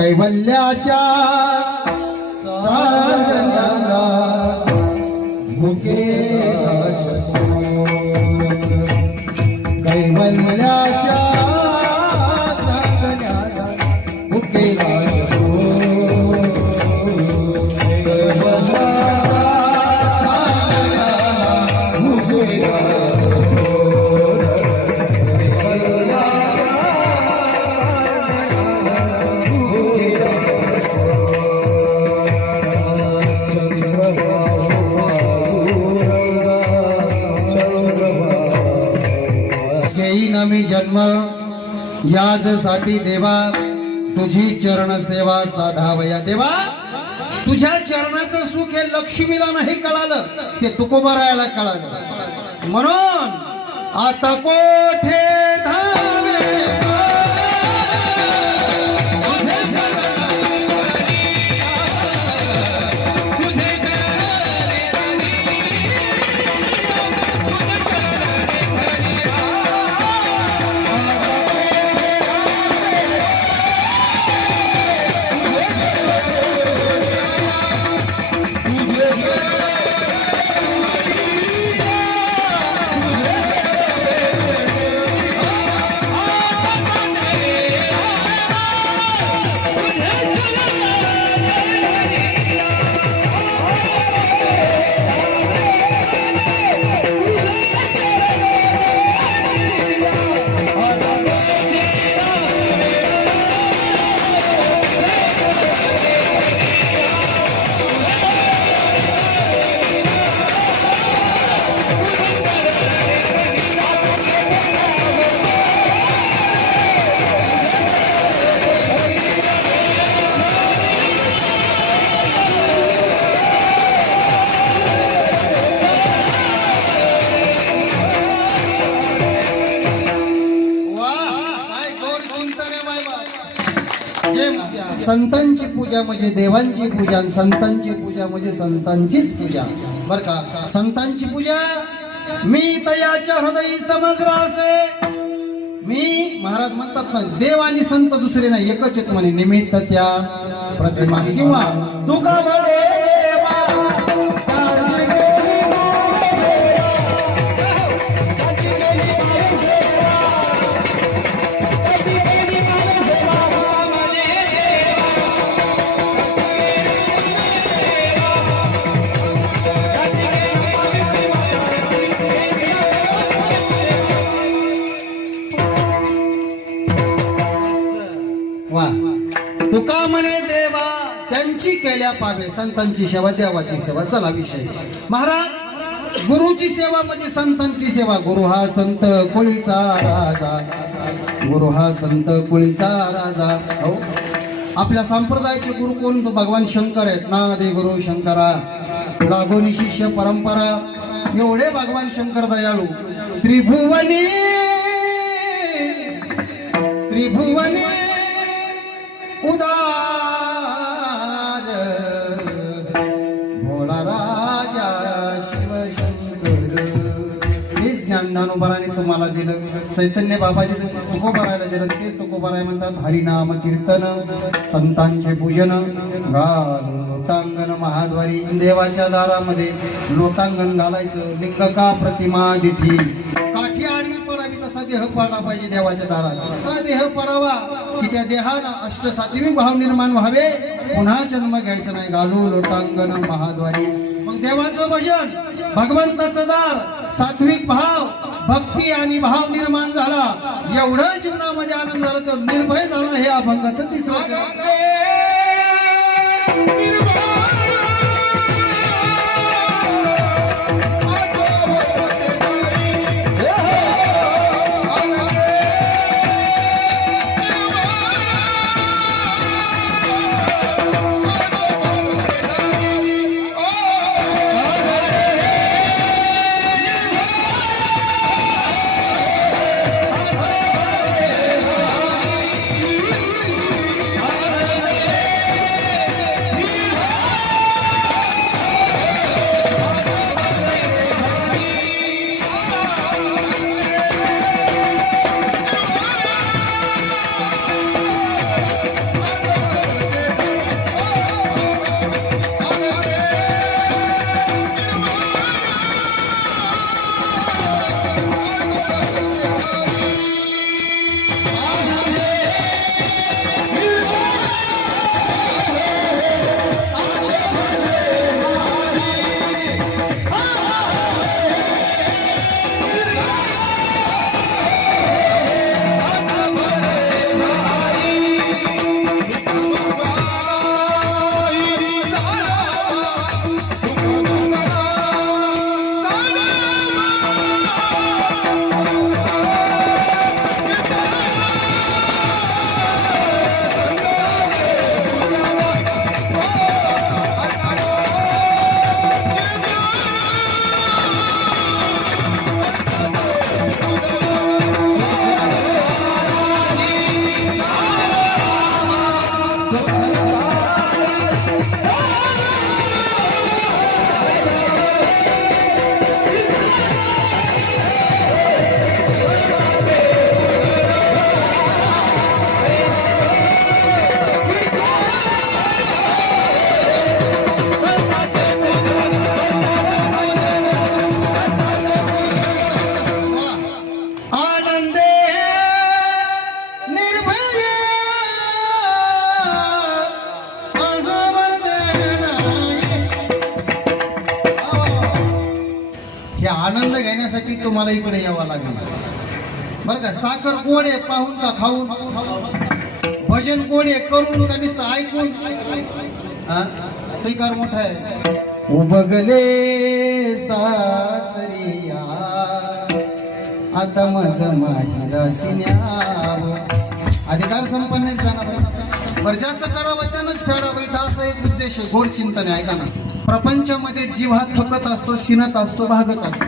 कैवल्याच्या साजन्याला भुकेला कैवल्याच्या साजन्याला भुकेला मी जन्म याचसाठी देवा तुझी चरण सेवा साधावया देवा तुझ्या चरणाचं सुख हे लक्ष्मीला नाही कळालं ते तुकोबारायाला कळालं म्हणून आता कोठे धावे संतांची पूजा म्हणजे देवांची पूजा संतांची पूजा म्हणजे संतांचीच पूजा बर का संतांची पूजा मी तयाच्या हृदयी समग्र असे मी महाराज म्हणतात ना देव आणि संत दुसरे नाही एकच आहेत म्हणे निमित्त त्या प्रतिमा किंवा तुका म्हणे तुका म्हणे देवा त्यांची केल्या पावे संतांची सेवा देवाची सेवा चला विषय महाराज गुरुची सेवा म्हणजे संतांची सेवा गुरु हा संत कुळीचा राजा गुरु हा संत कुळीचा राजा हो आपल्या संप्रदायाचे गुरु कोण भगवान शंकर आहेत ना दे गुरु शंकरा लागोनी शिष्य परंपरा एवढे भगवान शंकर दयाळू त्रिभुवनी त्रिभुवनी उदार भोळा राजा शिवशंकर हेच ज्ञानदानोबाराने तुम्हाला दिलं चैतन्य बाबाजी तुकोबारायला दिलं तेच तुकोबाराय म्हणतात हरिनाम कीर्तन संतांचे पूजन लोटांगण महाद्वारी देवाच्या दारामध्ये लोटांगण घालायचं लिंगका प्रतिमा दिठी काठी आडवी पडावी तसा देह पाडा पाहिजे देवाच्या दारात तसा देह पडावा की त्या देहाला अष्टसात्विक भाव निर्माण व्हावे पुन्हा जन्म घ्यायचा नाही घालू लोटांगण महाद्वारी मग देवाचं भजन भगवंताचं दार सात्विक भाव भक्ती आणि भाव निर्माण झाला एवढं जीवनामध्ये आनंद झाला तर निर्भय झाला हे अभंगाचं तिसरं आनंद घेण्यासाठी तुम्हाला इकडे यावं लागेल बरं का. साखर गोड आहे पाहून का खाऊन, भजन गोड आहे करून का नुसतं ऐकून. स्वीकार मोठा आहे. उबगले सासरिया आता माझं माहिरासी न्याव. अधिकार संपन्न जाणार बरं, ज्याचं करावं त्यानंच फेडावं असा एक उद्देश आहे. गोड चिंतन आहे. ऐका ना, प्रपंचामध्ये जीव हा थकत असतो, सिनत असतो, भागत असतो.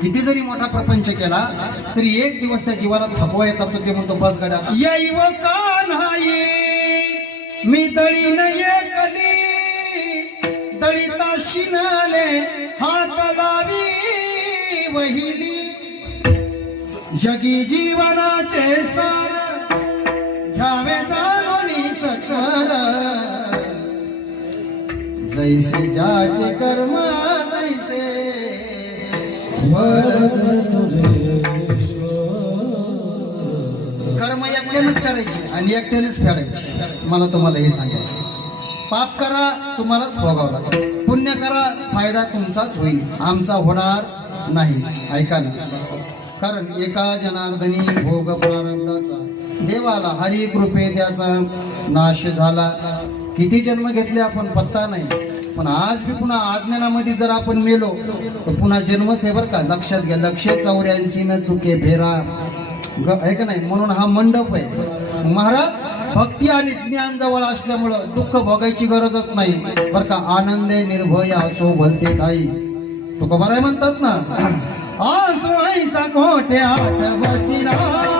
किती जरी मोठा प्रपंच केला तरी एक दिवस त्या जीवाला थकवा येत असतो. ते म्हणतो बस गड्या येईव का नाही मी दळीन एकली, दळीता शिनले हात लावी वहिली. जगी जीवनाचे सार घ्यावे जाणून सकर, जैसे ज्याचे कर्म तैसे कर्म एकट्यानेच करायची आणि एकट्यानेच फेडायची. मला तुम्हाला हे सांगायचं, पाप करा तुम्हालाच भोगावं लागेल, पुण्य करा फायदा तुमचाच होईल, आमचा होणार नाही. ऐका ना, कारण एका जनार्दनी भोग प्रारब्धाचा देवाला हरी कृपे त्याचा नाश झाला. किती जन्म घेतले आपण पत्ता नाही, पण आज बी पुन्हा अज्ञानामध्ये जर आपण मेलो तर पुन्हा जन्मच आहे बरं का. लक्षात घ्या, 184 न चुके फेरा आहे का नाही. म्हणून हा मंडप आहे. महाराज भक्ती आणि ज्ञान जवळ असल्यामुळं दुःख भोगायची गरजच नाही बरं का. आनंदे निर्भय असो भलते ठाई. तुका बरं म्हणतात ना, आसो ऐसा कोठे आठवची नाही.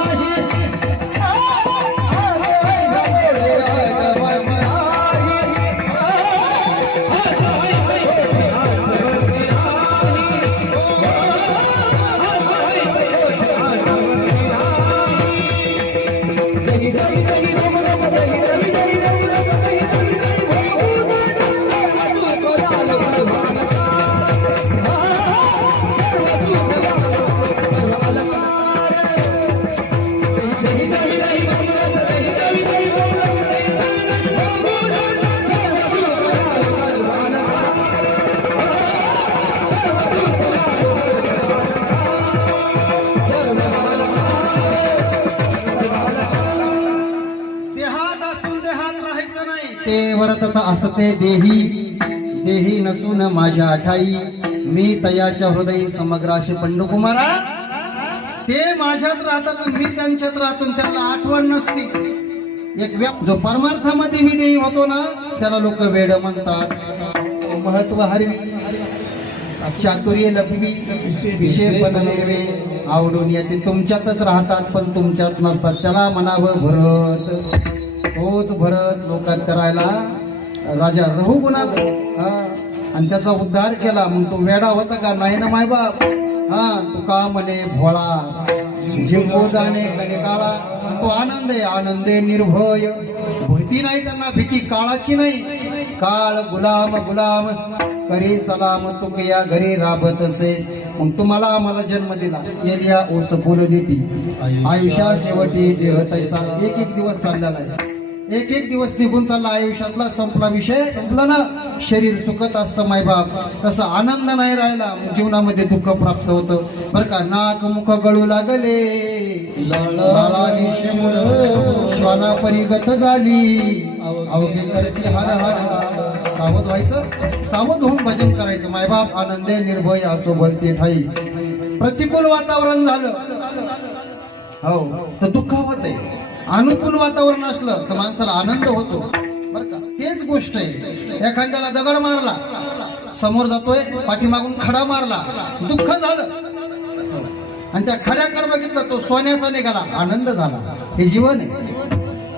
वर्तत असते देही, देही नसून माझ्या ठाई. मी तयाच्या हृदयी समग्र असे पंडुकुमारा. ते माझ्यात राहतात मी त्यांच्यात राहतो, त्यांना आठवण नसते. एक जो परमार्थामध्ये मी देही होतो ना त्याला लोक वेड म्हणतात, महत्व हरवी, चातुर्य लपवी, विषय पण निर्वे आवडून येते. तुमच्यातच राहतात पण तुमच्यात नसतात. त्याला म्हणावं भरत. तोच भरत लोकात करायला राजा रघुगुणात आणि त्याचा उद्धार केला. मग तो वेडा होता का नाही ना माय बाप. तू का म्हणे भोळा झिंगो जाणे कने काळा. तो आनंद आहे, आनंदे निर्भय. भीती नाही त्यांना, भीती काळाची नाही. काळ गुलाम गुलाम करी सलाम तुक या घरी राबत असे. मग तुम्हाला आम्हाला जन्म दिला, येलिया ओस फुल देती आयुष्या शेवटी देह तैसा. एक एक दिवस चाललेला आहे, एक एक दिवस निघून चालला आयुष्यातला. संपला विषय, संपला ना. शरीर सुखत असतं मायबाप, तसं आनंद नाही राहिला जीवनामध्ये दुःख प्राप्त होतं बरं का. नाक मुख गळू लागले लाळा निशेमुळं श्वाना परिगत झाली. अवघे करते हर हर. सावध व्हायचं, सावध होऊन भजन करायचं. मायबाप आनंदे निर्भय असो भलते ठाई. प्रतिकूल वातावरण झालं हो तर दुःख होत आहे. अनुकूल वातावरण असलं तर माणसाला आनंद होतो बरं का. तेच गोष्ट आहे. एखाद्याला दगड मारला, समोर जातोय, पाठीमागून खडा मारला, दुःख झालं आणि त्या खड्याकडे बघितलं तो सोन्याचा निघाला, आनंद झाला. हे जीवन आहे.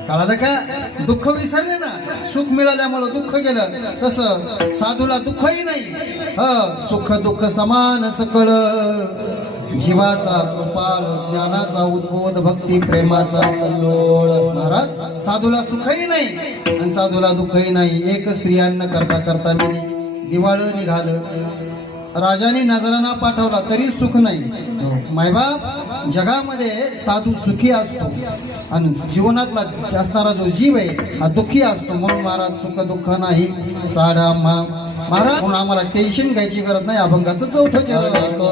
कळालं का. दुःख विसरले ना, सुख मिळाल्यामुळं दुःख गेलं. तसं साधूला दुःखही नाही. सुख दुःख समान सकळ. जीवाचा कृपाळ, ज्ञानाचा उद्बोध, भक्ती प्रेमाचा महाराज. साधूला सुखही नाही आणि साधूला दुःखही नाही. एक स्त्रियांना करता करता मी दिवाळ निघालं. राजाने नजराना पाठवला तरी सुख नाही. मायबाप जगामध्ये साधू सुखी असतो आणि जीवनातला असणारा जो जीव आहे हा दुःखी असतो. म्हणून महाराज सुख दुःख नाही साडा महाराज म्हणून आम्हाला टेन्शन घ्यायची गरज नाही. अभंगाचं चौथं चरण.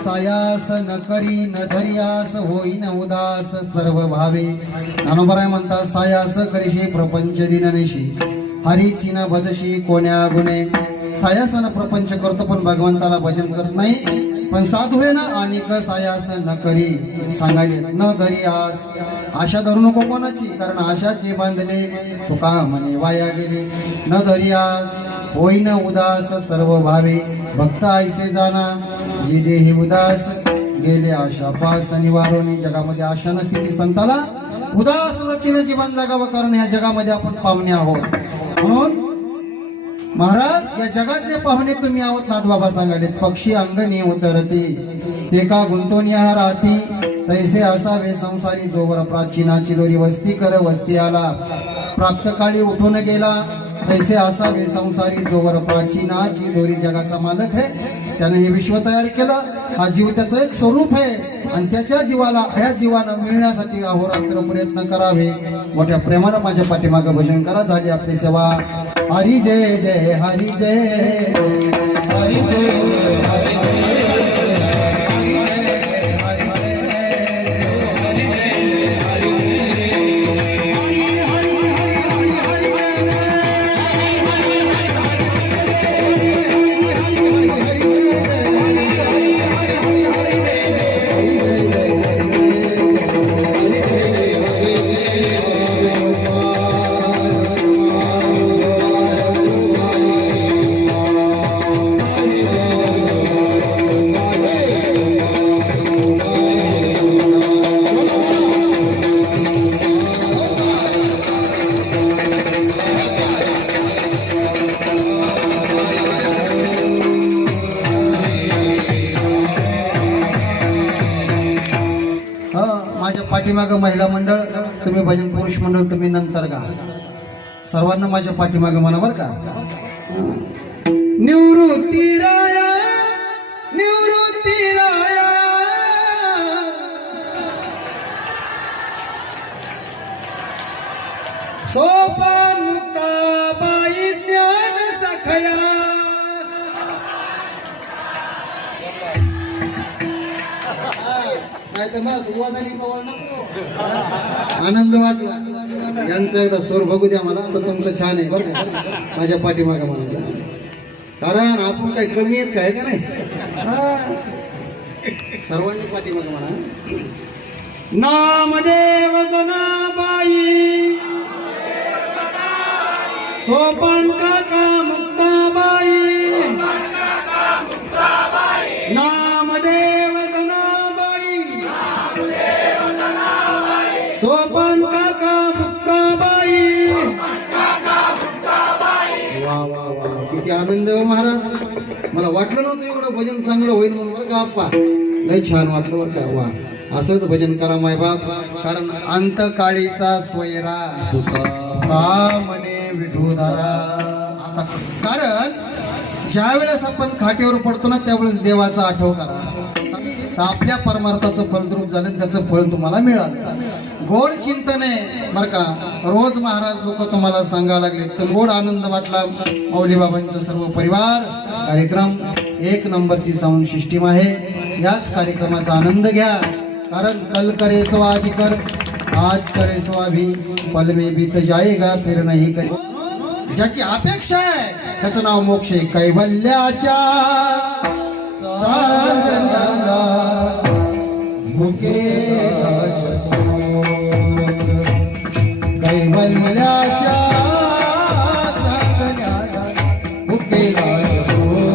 सायास न करी न धरियास होईन उदास सर्व भावे. ज्ञानोबराय म्हणतात सायास करीशी प्रपंच दिननिशी हरीची न भजशी कोण्या गुणे. सायासन प्रपंच करतो पण भगवंताला भजन करत नाही. पण साधू आहे ना अनेक सायास न करी सांगायले न धरी आस. आशा धरू नको कोणाची कारण आशाचे बांधले तुका म्हणे वाया गेले. न धरी आस होईन उदास सर्व भावे. भक्त ऐसे जाना जी देही उदास गेले आशा पास निवारोनी. जगामध्ये आशा नसते ती संताला उदास वृत्तीने जीवन जगावं कारण या जगामध्ये आपण पाहुणे आहोत. म्हणून महाराज या जगातले पाहुणे तुम्ही आहोत. नाथबाबा सांगाले पक्षी अंगणी उतरते ते का गुंतून या राहती तैसे असावे संसारी जोवर प्राचीनाची दोरी. वस्ती कर वस्ती आला प्राप्त काळी उठून गेला तैसे असावे संसारी जोवर प्राचीनाची दोरी. जगाचा मालक आहे त्याने हे विश्व तयार केलं. हा जीव त्याचं एक स्वरूप आहे आणि त्याच्या जीवाला ह्या जीवानं मिळण्यासाठी अहोरात्र प्रयत्न करावे. मोठ्या प्रेमानं माझ्या पाठीमागं भजन करा. झाली आपली सेवा. हरी जय जय हरी जय हरी जय. पाठीमागं महिला मंडळ तुम्ही भजन पुरुष मंडळ तुम्ही नंतर गा. सर्वांना माझ्या पाठीमागं म्हणा बरं का. निवृत्ती राया निवृत्ती राया सोपान मुक्ताबाई ज्ञान सखया. नाही तर मग सुवादानी पवळ नको. आनंद वाटला यांचा एकदा स्वर बघू द्या मला. तर तुमचं छान आहे बरं का माझ्या पाठीमागं मला, कारण आपण काही कमी आहेत काय का नाही. सर्वांनी पाठीमागं म्हणा. नामदेव जनाबाई सोपान काका मुक्ताबाई, नामदेव जनाबाई सोपान काका मुक्ताबाई. वा वा वा किती आनंद महाराज. मला वाटलं नव्हतं एवढं भजन चांगलं होईल म्हणून बरं का आप्पा. लय छान वाटलं बरं का. वा असंच भजन करा माय बाप. कारण अंतकाळीचा स्वयरा का म्हणे विठुधारा. आता कारण ज्या वेळेस आपण खाटेवर पडतो ना त्यावेळेस देवाचा आठव करा. तर आपल्या परमार्थाचं फलद्रूप झालं, त्याचं फळ तुम्हाला मिळालं. गोड चिंतन आहे बरं का. रोज महाराज लोक तुम्हाला सांगायला लागले तर गोड आनंद वाटला. माऊली बाबांचा सर्व परिवार कार्यक्रम एक नंबरची साऊंड सिस्टीम आहे. याच कार्यक्रमाचा आनंद घ्या. कारण कल करे सो आज कर, आज करे सो अभी, पल में बीत जाएगा फिर नहीं करे. ज्याची अपेक्षा आहे त्याचं नाव मोक्ष आहे. कैवल्याच्या साजनाला भुकेला चकोर, कैवल्याच्या साजनाला भुकेला चकोर.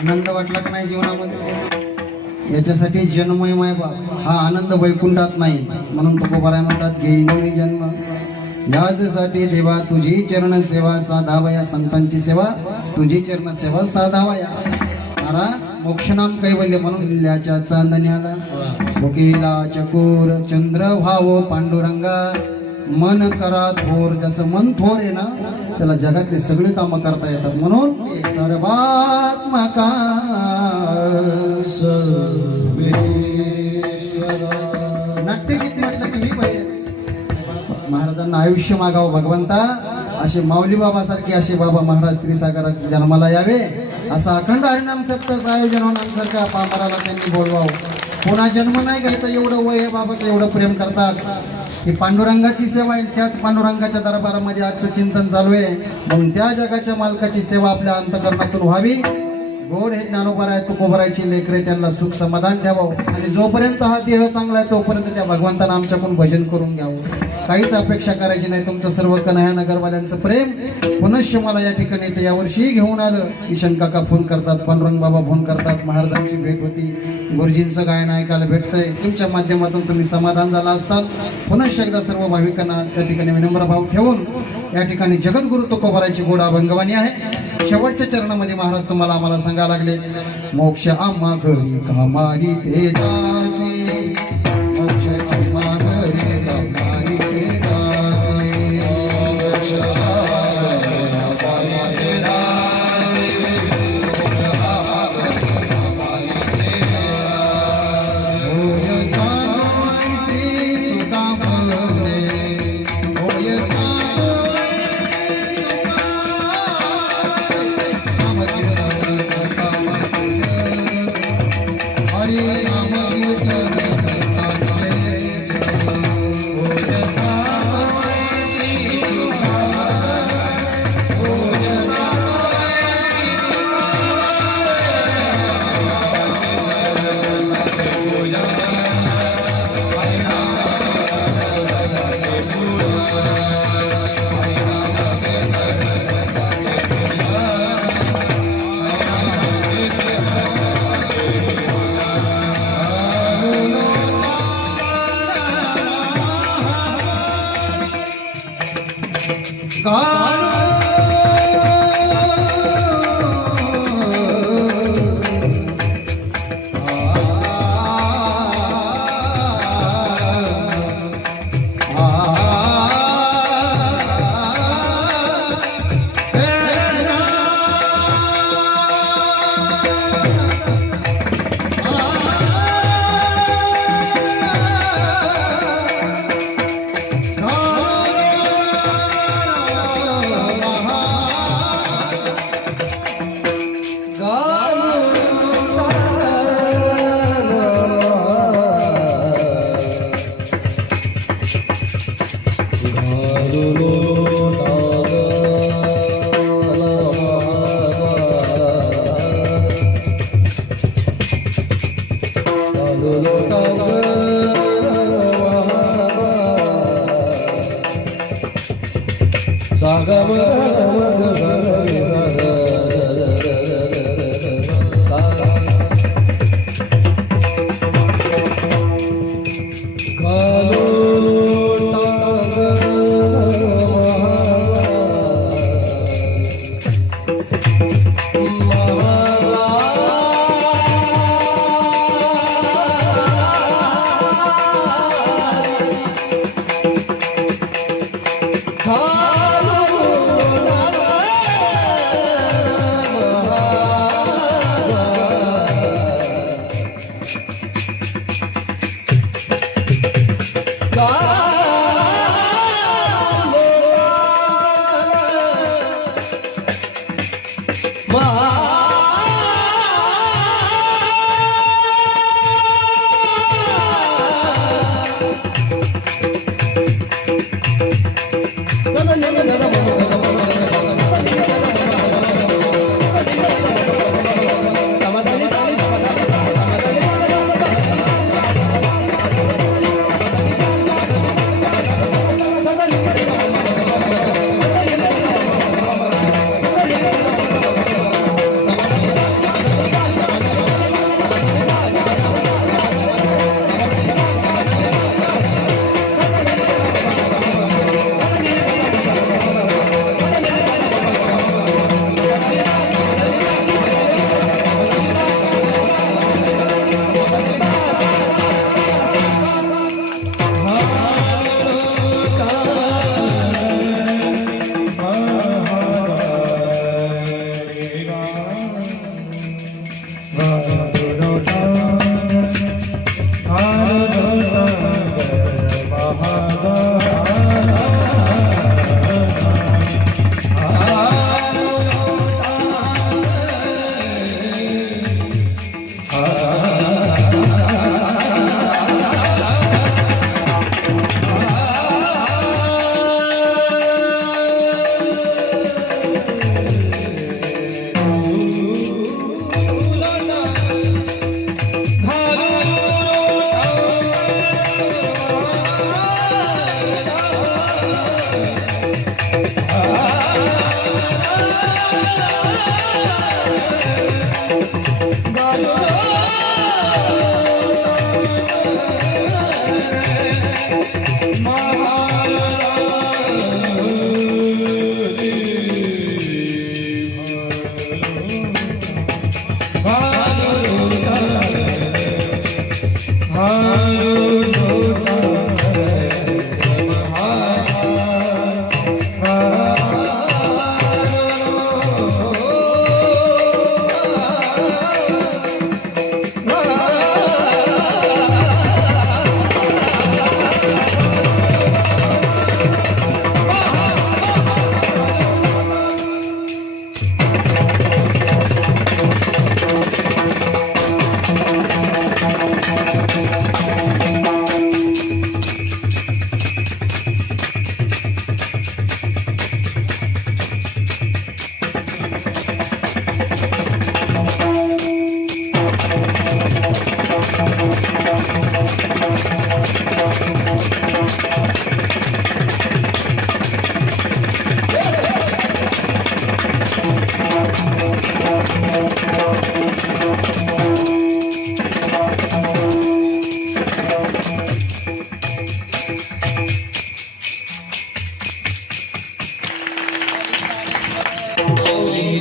आनंद वाटला का नाही जीवनामध्ये? याच्यासाठी जन्मय माय बाप हा आनंद वैकुंठात नाही, म्हणून तुकोबाराय म्हणतात घेईन मी जन्म याचसाठी देवा तुझी चरण सेवा साधावया, संतांची सेवा तुझी चरण सेवा साधावया. महाराज मोक्षनाम कैवल्य म्हणून लिल्याच्या चांदण्याला भुकेला चकोर चंद्र व्हावो पांडुरंगा, मन करा थोर. ज्याचं मन थोर आहे ना त्याला जगातले सगळे कामं करता येतात, म्हणून सर्वात्मका नाट्यगीत म्हटलं की मी पहिले महाराजांना आयुष्य मागावं भगवंता, असे माऊली बाबा सारखे असे बाबा महाराज श्रीसागरात जन्माला यावे, असं अखंड हरिनाम सप्ताहाचं आयोजन होऊन आमच्यासारख्या पामराला त्यांनी बोलवावं. पुन्हा जन्म नाही घ्यायचा एवढं वय आहे, बाबाचं एवढं प्रेम करतात. ही पांडुरंगाची सेवा आहे, त्याच पांडुरंगाच्या दरबारामध्ये आजचं चिंतन चालू आहे. म्हणून त्या जगाच्या मालकाची सेवा आपल्या अंतकरणातून व्हावी. गोड हे ज्ञानोबराय तुकोबरायची लेकरे त्यांना सुख समाधान द्यावं, आणि जोपर्यंत हा देह चांगला आहे तोपर्यंत त्या भगवंतानं आमच्याकडून भजन करून घ्यावं. काहीच अपेक्षा करायची नाही. तुमचं सर्व कन्हैया नगरवाल्यांचं प्रेम पुनश्च मला या ठिकाणी येते यावर्षी घेऊन आलं. किशन काका फोन करतात, पांडुरंग बाबा फोन करतात, महाराजांची भेट होती, गुरुजींचं गायन ऐकायला भेटतंय. तुमच्या माध्यमातून तुम्ही समाधान झाला असतात. पुनश्च एकदा सर्व भाविकांना त्या ठिकाणी विनम्र भाव ठेवून या ठिकाणी जगद्गुरु तुकोबारायची गोड अभंगवाणी आहे. शेवटच्या चरणामध्ये महाराज तुम्हाला आम्हाला सांगायला लागले, मोक्ष आम्हा घरी कामारी ते दासी, मोक्ष आम्हा घरी कामारी ते दासी, मोक्ष आम्हा घरी कामारी ते दासी, मोक्ष आम्हा घरी कामारी ते दासी. होय साईसी तुका बोले, होय Holy